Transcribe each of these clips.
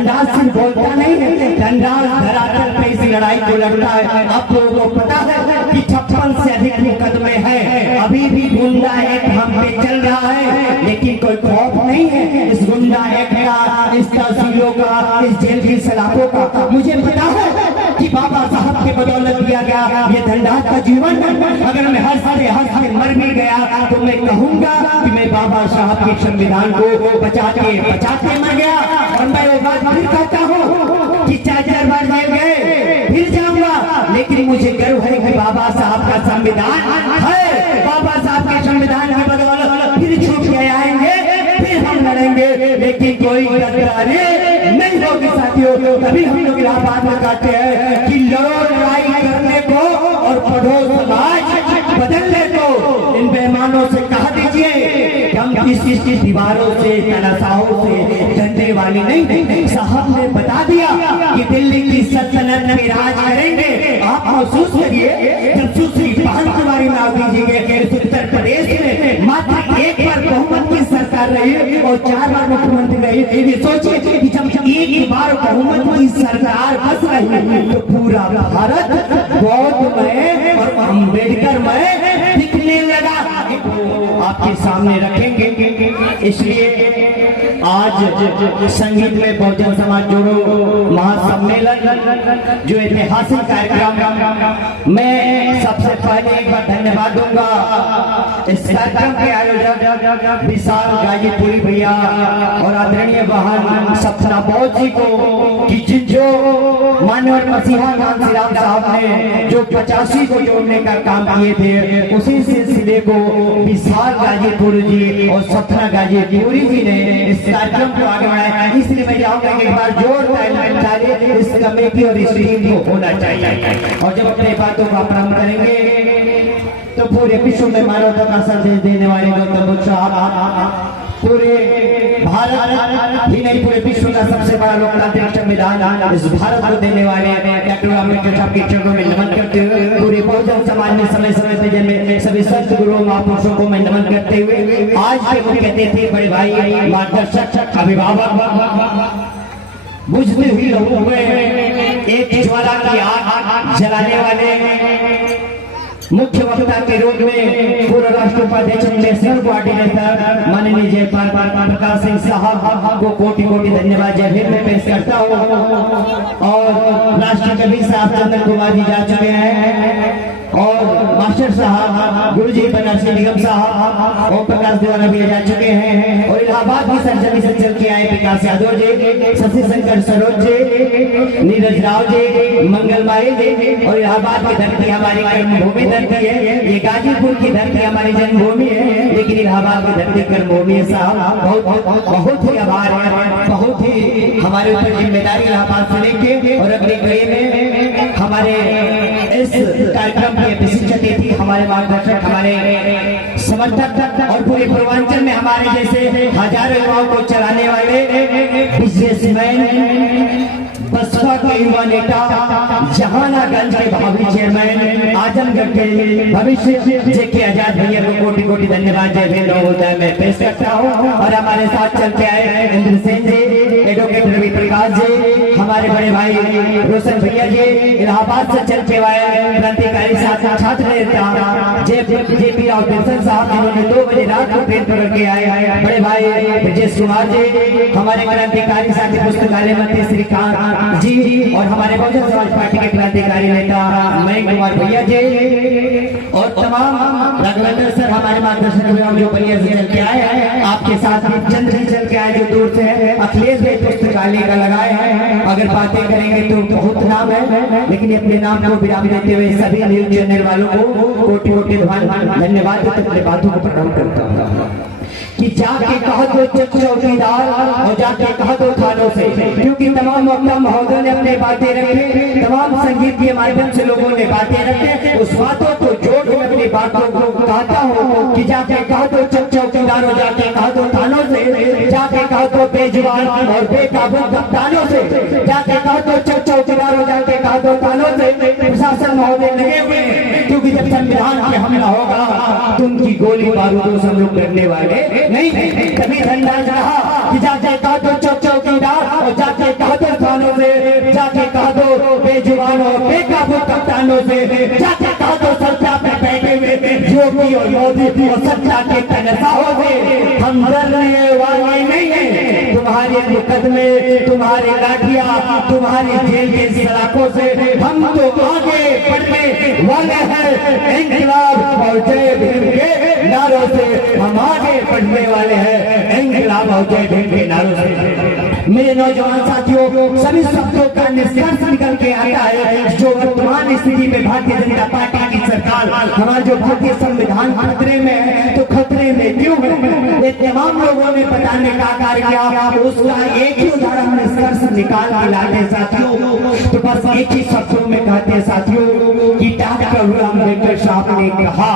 धनराज सिंह बोलता नहीं है, धनराज धरातल पे इस लड़ाई को लड़ता है। आप लोगों को पता है कि 56 से अधिक मुकदमे हैं, अभी भी गुंडा एक्ट हम पे चल रहा है, लेकिन कोई खौफ नहीं है इस गुंडा एक्ट का, इस तहसीलों का, इस जेल की सलाखों का। मुझे पता है कि बाबा साहब के बदौलत दिया गया ये धनराज का जीवन। अगर मैं हर से मर भी गया तो मैं कहूंगा कि मैं बाबा साहब के संविधान को बचाते मर गया। और मैं वो बात फिर कहता हूँ कि 4 बार जेल गए फिर जाऊंगा, लेकिन मुझे गर्व है कि बाबा साहब का संविधान है, बाबा साहब के संविधान की बदौलत फिर छूट के आएंगे, फिर हम लड़ेंगे, लेकिन कोई गद्दारी नहीं होगी साथियों। तभी हम लोग इलाहाबाद में कहते हैं कि लड़ो लड़ाई करने को और पढ़ो समाज बदलने को। इन बेईमानों से कहा दीजिए हम किस दीवारों से, तनाशाहों से डरने वाली नहीं। साहब ने बता दिया कि दिल्ली की सल्तनत में राज करेंगे। आप महसूस करिए जब सुश्री पान कुमारी नावड़ी जी के उत्तर प्रदेश में मात्र 1 बार बहुमत की सरकार रही और 4 बार मुख्यमंत्री रही। ये सोचिए कि जब 1 बार बहुमत की सरकार बस रही तो पूरा भारत बौद्धमय और अम्बेडकरमय दिखने लगा। आपके सामने रखेंगे, इसलिए आज संगीत में बहुजन समाज जोड़ो महासम्मेलन जो ऐतिहासिक कार्यक्रम, मैं सबसे पहले एक बार धन्यवाद दूंगा इस कार्यक्रम के आयोजक विशाल गाजीपुरी भैया और आदरणीय बहन सपना बौद्ध जी को, कि जो मानवर मसीहा कांसीराम साहब ने जो 85 को जोड़ने का काम किए थे, उसी सिलसिले को विशाल गाजीपुर जी और सपना गाजीपुरी जी ने इस कार्यक्रम को आगे बढ़ाया। इसलिए मैं चाहूंगा कि एक बार जोर इस कमेटी और इस टीम को होना चाहिए। और जब अपने बातों का प्रारंभ करेंगे तो पूरे विश्व में मानवता का संदेश देने वाले गौतम बुद्ध साहब पूरे भारत ही नहीं पूरे विश्व का सबसे बड़ा लोकतांत्रिक संविधान इस भारत को देने वाले डॉक्टर अम्बेडकर साहब के चरणों में नमन करते हुए पूरे बहुजन समाज में समय समय पे जन्मे सभी संत गुरुओं महापुरुषों को मैं नमन करते हुए आज के मुख्य अतिथि बड़े भाई मार्गदर्शक अभिभावक बुझते हुए लोगों में एक ज्वाला की आग जलाने वाले मुख्य वक्ता के रूप में पूर्व राष्ट्रीय उपाध्यक्ष नेशनल पार्टी नेता माननीय जयपाल प्रकाश सिंह साहब को कोटि कोटि धन्यवाद जय भीम में पेश करता हूँ। और राष्ट्रीय कवि साहब चंदन कुमार जी जा चुके हैं और मास्टर साहब गुरुजी बनरसी निगम साहब ओम प्रकाश द्वारा भी जा चुके हैं। और इलाहाबाद की सरजमी से चल के आए विकास यादव जी, शशि शंकर सरोज जी, नीरज राव जी, मंगलमाई जी। और इलाहाबाद की धरती हमारी कर्मभूमि धरती है, ये गाजीपुर की धरती हमारी जन्मभूमि है, लेकिन इलाहाबाद की धरती कर्मभूमि है। साहब बहुत ही आभार है, बहुत ही हमारे ऊपर जिम्मेदारी इलाहाबाद से लेके और अगली कड़ी में हमारे इस कार्यक्रम के विशिष्ट अतिथि हमारे मार्गदर्शक, हमारे समर्थक और पूरे पूर्वांचल में हमारे जैसे हजारों युवाओं को चलाने वाले बिजनेसमैन, बसपा के युवा नेता, जहानागंज के भावी चेयरमैन, आजमगढ़ के भविष्य जेके आजाद भैया को कोटि कोटि धन्यवाद जय भीम होता है मैं पेश करता हूँ। और हमारे साथ चलते आए इंद्र सेन जी, एडवोकेट रवि प्रकाश जी, हमारे बड़े भाई रोशन भैया जी, इलाहाबाद से चल के आए क्रांतिकारी छात्र नेता जेपी राव पेंशन साहब जिन्होंने 2 बजे रात को ट्रेन पकड़ के आए, बड़े भाई ब्रजेश कुमार जी, हमारे क्रांतिकारी साथी पुस्तकालय मंत्री श्रीकांत जी, और हमारे बहुजन समाज पार्टी के क्रांतिकारी नेता मयंक कुमार भैया जी, और तमाम राघवेंद्र सर हमारे मार्गदर्शक जो बलिया से चल के आए हैं, आपके साथ चंद्र जी चल के आए जो दूर से है, अखिलेश भाई पुस्तकालय का लगाए हैं। अगर बातें करेंगे तो बहुत नाम है, लेकिन अपने नाम को विराम देते हुए सभी न्यूज चैनल वालों को कोटि कोटि धन्यवाद देते अपने बातों को प्रणाम करता हूँ। कि जाके कह दो चौकीदार और जाके कह दो थानों से, क्योंकि तमाम वक्ता महोदय ने अपने बातें रखे, तमाम संगीत के माध्यम से लोगों ने बातें रखे, उस बातों को जोड़ के अपनी बातों को कहता हूँ कि जाके कह दो चौकीदार और जाके कह दो थानों से, जाके कह दो बेजुबान और बेकाबू कप्तानों से, जाके कह दो चौकीदार और जाके कह दो थानों से। प्रशासन महोदय लगे हुए, क्योंकि जब संविधान पे हमला होगा तो उनकी गोली बारूदों से हम लोग करने वाले नहीं। तभी धनराज रहा कि जाके कह दो चौकीदार और जाके कह दो थानों से, जाके कह दो बेजुबानों बेकाबू कप्तानों से, जाके कह दो सत्ता पे बैठे हुए योगी और मोदी और सत्ता के तनसाओं से, हम डरने वाले नहीं है। तुम्हारे मुकदमे, तुम्हारी लाठियां, तुम्हारी जेल के सलाखों से हम तो आगे बढ़ने वाले हैं। इंकलाब और जय भीम के नारों से हम आगे बढ़ने वाले हैं। इंकलाब और जय भीम के नारों से मेरे नौजवान साथियों, सभी शब्दों का निष्कर्ष निकल के आता है जो वर्तमान स्थिति में भारतीय जनता पार्टी की सरकार, हमारा जो भारतीय संविधान खतरे में है, तो खतरे में क्यों है, ये तमाम लोगों ने बताने का कार्य किया। उसका एक ही उदाहरण निष्कर्ष निकाल के लाते साथियों, तो बस एक ही शब्दों में कहते हैं साथियों कि डॉक्टर अम्बेडकर साहब ने कहा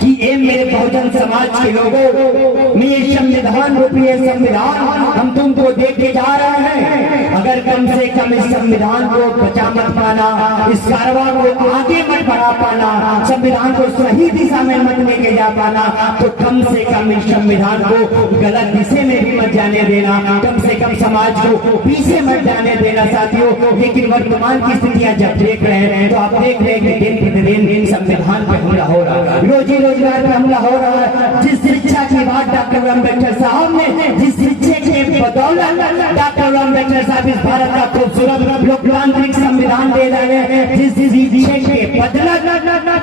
कि ये मेरे बहुजन समाज के लोगों, मेरे संविधान रूपी संविधान हम तुमको देके जा रहे हैं। अगर कम से कम इस संविधान को बचा मत पाना, इस कारवां को आगे मत बढ़ा पाना, संविधान को सही दिशा में मत लेके जा पाना, तो कम से कम इस संविधान को गलत दिशा में भी मत जाने देना, कम से कम समाज को पीछे मत जाने देना साथियों। लेकिन वर्तमान की स्थितियां जब देख रहे हैं तो आप देख रहे हैं कि दिन प्रतिदिन संविधान पर हमला हो रहा है, रोजी रोजगार पर हमला हो रहा है। जिस शिक्षा की बात डॉक्टर अम्बेडकर साहब ने, जिस शिक्षा के बदौलत डॉक्टर अम्बेडकर साहब इस भारत का खूबसूरत लोकतांत्रिक संविधान दे रहे हैं, जिस शिक्षे के बदौलत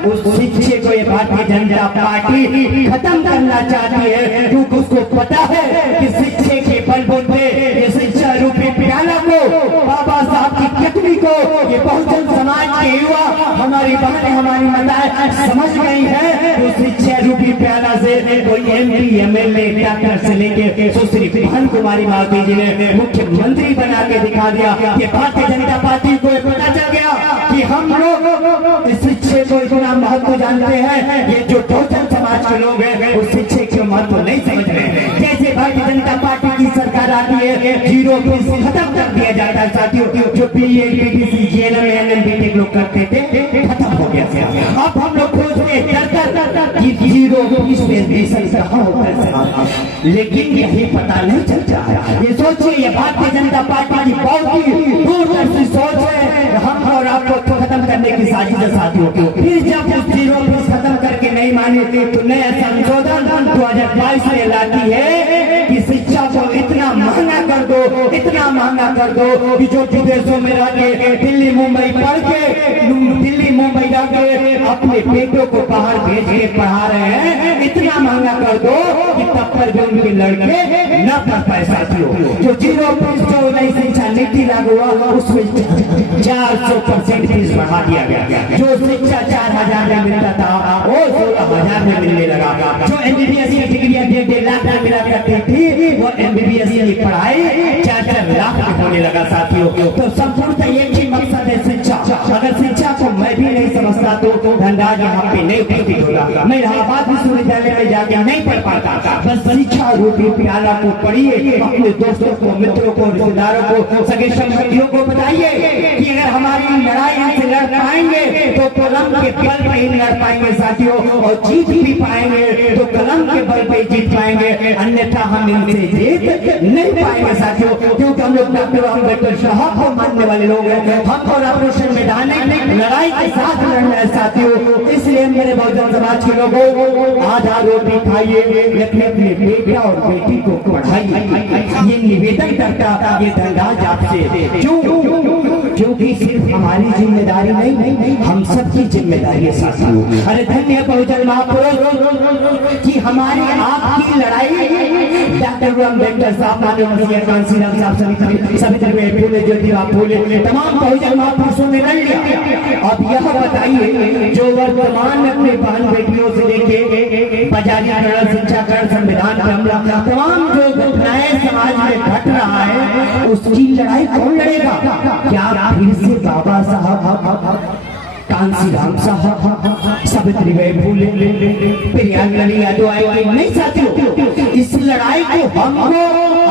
उस शिक्षे को ये भारतीय जनता पार्टी खत्म करना चाहती है, क्योंकि उसको पता है कि शिक्षे के बलबूते ये शिक्षा रूपी प्याला को, बाबा साहब की कथनी को ये बहुजन समाज के युवा, हमारी बहनें, हमारी माताएं समझ गई है। तो शिक्षा रूपी प्याला से कोई MP MLA डॉक्टर से लेके सुश्री बहन कुमारी मालती जी ने मुख्यमंत्री बना के दिखा दिया कि भारतीय जनता पार्टी को पता चल गया कि हम लोग इस शिक्षे को इतना महत्व जानते हैं। ये जो बहुजन समाज के लोग हैं उस शिक्षे के महत्व नहीं समझ रहे। जैसे भारतीय जनता पार्टी की सरकार आती है, 0 फीस खत्म कर दिया जाता है साथियों। जो BA BTC JNM LLB लोग करते थे खत्म हो गया। अब हम लोग खोज रहे कि 0 फीस एडमिशन कहाँ होता है, लेकिन यही पता नहीं चलता है। ये सोचिए, ये भारतीय जनता पार्टी की बहुत ही दूरदर्शी सोच है, हम और आपको खत्म करने की साजिश है साथियों। फिर जब 0 फीस खत्म करके नहीं माने तो नया संशोधन 2022 में लाती है कि शिक्षा को इतना महंगा कर दो, इतना महंगा कर दो कि जो विदेशों में रह के दिल्ली मुंबई पढ़ के, दिल्ली मुंबई जाके अपने बेटों को बाहर भेज के पढ़ा रहे हैं, इतना महंगा कर दो कि तब पर जो उनके लड़के न पढ़ पाए साथियों। जो 0 फीस जो नई शिक्षा नीति लागू हुआ उसमें 400% फीस बढ़ा दिया गया। जो शिक्षा 4000 में मिलता था वो 16000 में मिलने लगा। जो MBBS की डिग्रियां 1.5 लाख में मिला करती थी वो MBBS की पढ़ाई 4-4 लाख में होने लगा साथियों। तो संपूर्णतः एक ही मकसद है शिक्षा। अगर शिक्षा को मैं भी नहीं समझता तो धनराज यहाँ पे नहीं उपस्थित होगा, मैं इलाहाबाद विश्वविद्यालय में जाके नहीं पढ़ पाता। बस शिक्षा रूपी प्याला को पढ़िए, अपने दोस्तों को, मित्रों को, रिश्तेदारों को, सगे संबंधियों को बताइए कि अगर हमारी लड़ाई से लड़ पाएंगे तो कलम के बल पर ही लड़ पाएंगे साथियों, और जीत भी पाएंगे तो कलम के बल पे जीत पाएंगे, अन्यथा हम इनसे जीत नहीं पाएंगे साथियों। क्योंकि हम लोग डॉक्टर अम्बेडकर साहब को मानने वाले लोग हैं, हम और अपने संवैधानिक लड़ाई के साथ लड़ना है साथियों। इसलिए मेरे बहुजन समाज के लोगों, आधा रोटी खाइए, अपने अपने बेटा और बेटी को पढ़ाइए, ये निवेदन करता ये धनराज आपसे। क्योंकि सिर्फ हमारी जिम्मेदारी नहीं, हम सबकी जिम्मेदारी है साथियों। अरे धन्य बहुजन महापुरुष कि हमारी आपकी लड़ाई डॉक्टर अम्बेडकर साहब, माननीय कांशीराम साहब, सावित्रीबाई फुले, ज्योतिबा फुले, तमाम बहुजन महापुरुषों ने लड़ लिया। अब यह बताइए, जो वर्तमान में अपनी बहन बेटियों से लेके बाजारीकरण, शिक्षाकरण, संविधान पर हमला, तमाम जो घटनाएं समाज में घट रहा है, उसकी लड़ाई कौन लड़ेगा? क्या फिर से बाबा साहब, कांशीराम साहब, सावित्रीबाई फुले, पेरियार लड़ी यादव आएगी? नहीं साथियों, इस लड़ाई को हमको,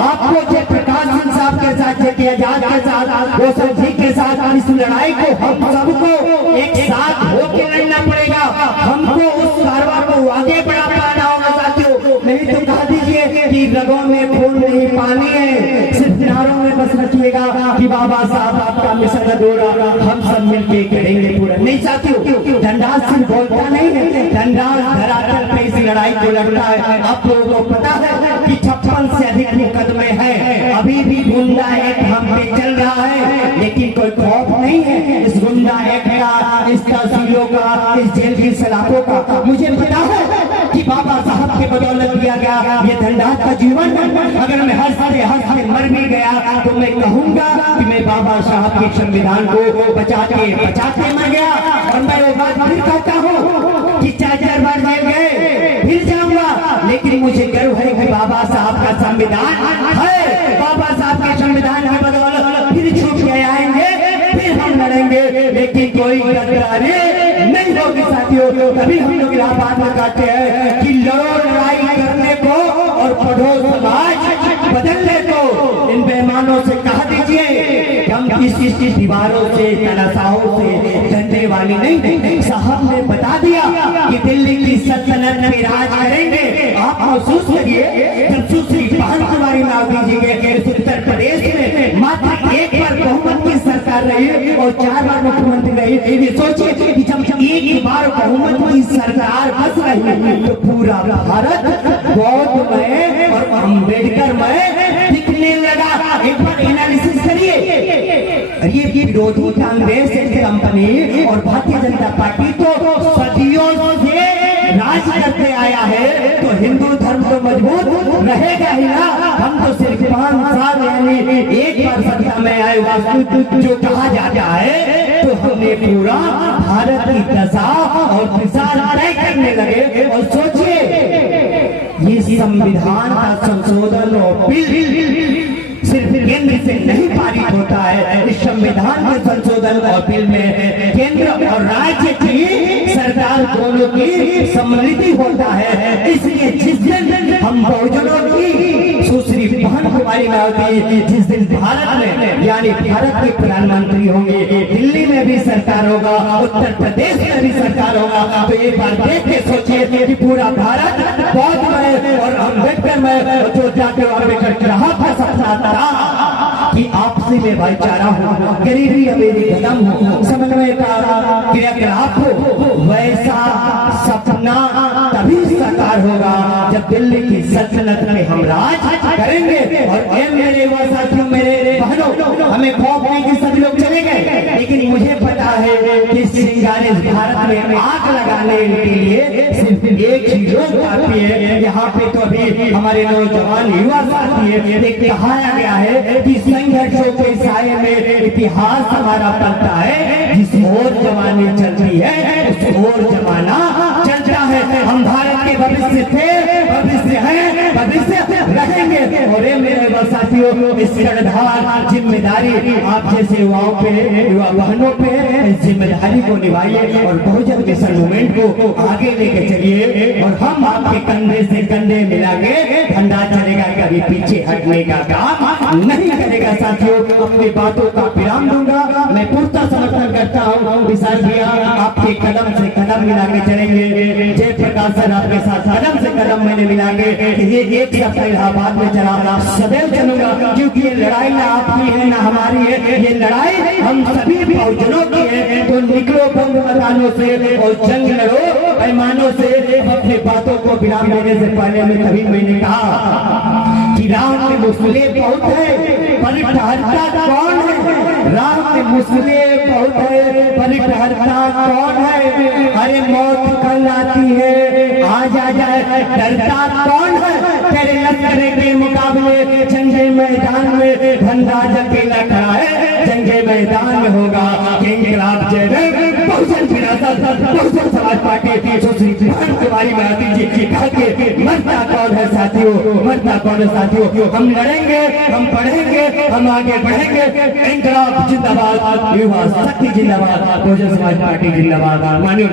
आपको, जयप्रकाश सिंह साहब के साथ, जेके आजाद के साथ, रोशन जी के साथ, इस लड़ाई को हम सबको एक साथ होकर लड़ना पड़ेगा। हमको उस कारवां को आगे बढ़ा पाना होगा साथियों। नहीं तो कह दीजिए कि रगों में खून नहीं पानी है, सिर्फ नारों में लगेगा कि बाबा साहब आपका मिशन अधूरा, हम सब मिलके करेंगे पूरा। नहीं साथियों, धनराज सिर्फ बोलता नहीं है, धनराज धरातल पे इस लड़ाई को लड़ता है। आप लोगों को पता है कि 56 से अधिक मुकदमे हैं, अभी भी गुंडा एक्ट हम पे चल रहा है, लेकिन कोई खौफ नहीं है इस गुंडा एक्ट का, इस तहसीलों का, इस जेल की सलाखों का। मुझे पता है कि बाबा साहब के बदौलत दिया गया ये धनराज का जीवन। अगर मैं हंसते मर भी गया तो मैं कहूंगा कि मैं बाबा साहब के संविधान को बचाते मर गया। और मैं वो बात फिर कहता हूँ कि 4 बार जेल गए फिर जाऊंगा, लेकिन मुझे गर्व है कि बाबा साहब का संविधान है, बाबा साहब के संविधान की बदौलत फिर छूट के आएंगे, फिर हम लड़ेंगे, लेकिन कोई गद्दारी नहीं होगी साथियों। तभी हम लोग बात लगाते हैं कि लड़ो लड़ाई करने को और पढ़ो समाज बदलने को। इन बेईमानों से कहा दीजिए हम किस दीवारों से, तनाशाहों से डरने वाली नहीं। साहब ने बता दिया कि दिल्ली की सल्तनत में राज करेंगे। आप महसूस करिए जब सुश्री बहन कुमारी नावड़ी जी के उत्तर प्रदेश में मात्र 1 बार बहुमत की सरकार रही और 4 बार मुख्यमंत्री रही। ये सोचिए कि जब 1 बार बहुमत की सरकार बस रही तो पूरा भारत बौद्ध में और अम्बेडकर में दिखने लगा। एक बार एनालिसिस करिए, ये विरोधी कांग्रेस कंपनी और भारतीय जनता पार्टी तो सदियों से राज करते आया है, तो हिंदू धर्म तो मजबूत रहेगा ही ना। हम तो सिर्फ 5 साल यानी 1 बार सत्ता में आए वास्तु जो कहा जाता है, तो हमने पूरा भारत की दशा और दिशा तय करने लगे। और सोचिए ये संविधान का संशोधन और बिल सिर्फ केंद्र से नहीं पारित होता है, इस संविधान के संशोधन और बिल में केंद्र और राज्य की सरकार दोनों की सम्मिलित होता है। इसलिए जिस दिन हम बहुजनों की सुश्री बहन कुमारी नावड़ी जिस दिन भारत में यानी भारत के प्रधानमंत्री होंगे, दिल्ली में भी सरकार होगा, उत्तर प्रदेश में भी सरकार होगा, तो एक बार देख के सोचिए कि पूरा भारत बौद्ध में और अम्बेडकर में जो जाके अम्बेडकर रहा था सपना था कि आपसी में भाईचारा हो, गरीबी अमीरी खत्म हो, समन्वय का क्रियाकलाप हो, वैसा सपना तभी साकार होगा जब दिल्ली की सल्तनत में हम राज करेंगे। और मेरे साथियों, मेरे बहनों, हमें खौफ नहीं कि सभी लोग चले गए, लेकिन मुझे पता है कि श्रृंगार भारत में आग लगाने के लिए सिर्फ एक ही लोग काफी है। यहाँ पे तो अभी हमारे नौजवान युवा साथी है, कहाया गया है कि संघर्षों के साये में इतिहास हमारा पलता है, जिस ओर जमाने चलती है उस ओर जमाना चलता है। हम भारत के भविष्य थे, भविष्य हैं, भविष्य रहेंगे। और मेरे साथियों, इस कर्तव्य जिम्मेदारी आप जैसे युवाओं पे, युवा बहनों पे जिम्मेदारी को निभाइए और बहुजन मिशन मूवमेंट को आगे लेके चलिए। और हम आपके कंधे से कंधे मिला के धनराज चलेगा, कभी पीछे हटने का काम नहीं करेगा। साथियों, अपनी बातों का विराम दूंगा। मैं पूर्णतः समर्थन करता हूँ विशाल भैया, आपके कदम से कदम मिला के चलेंगे। जय प्रकाश सर आपके साथ कदम से कदम मैंने मिला के ये एक सप्ताह इलाहाबाद में चला, सदैव चलूंगा, क्योंकि ये लड़ाई ना आपकी है ना हमारी है, ये लड़ाई हम सभी बहुजनों की है। तो निकलो बंग मकानों से और जंग लड़ो पैमानों से। अपनी बातों को विराम देने से पहले में तभी मैंने कहा कि राम में मुश्किलें बहुत है, पर ठहरता कौन है? राम में मुश्किलें बहुत है, पर ठहरता कौन है? अरे मौत कल आती है, आज आ जाए, डरता कौन है? तेरे लश्कर के मुकाबले जंगे मैदान में धनराज अकेला खड़ा है, जंगे मैदान में होगा इंकलाब जय बहुजन विरासत बहुजन समाज पार्टी सुश्री बहन कुमारी नावड़ी जी की के मरता कौन है साथियों, मरता कौन है साथियों? हम लड़ेंगे, हम पढ़ेंगे, हम आगे बढ़ेंगे। इंकलाब जिंदाबाद, युवा शक्ति जिंदाबाद, बहुजन समाज पार्टी जिंदाबाद। माननीय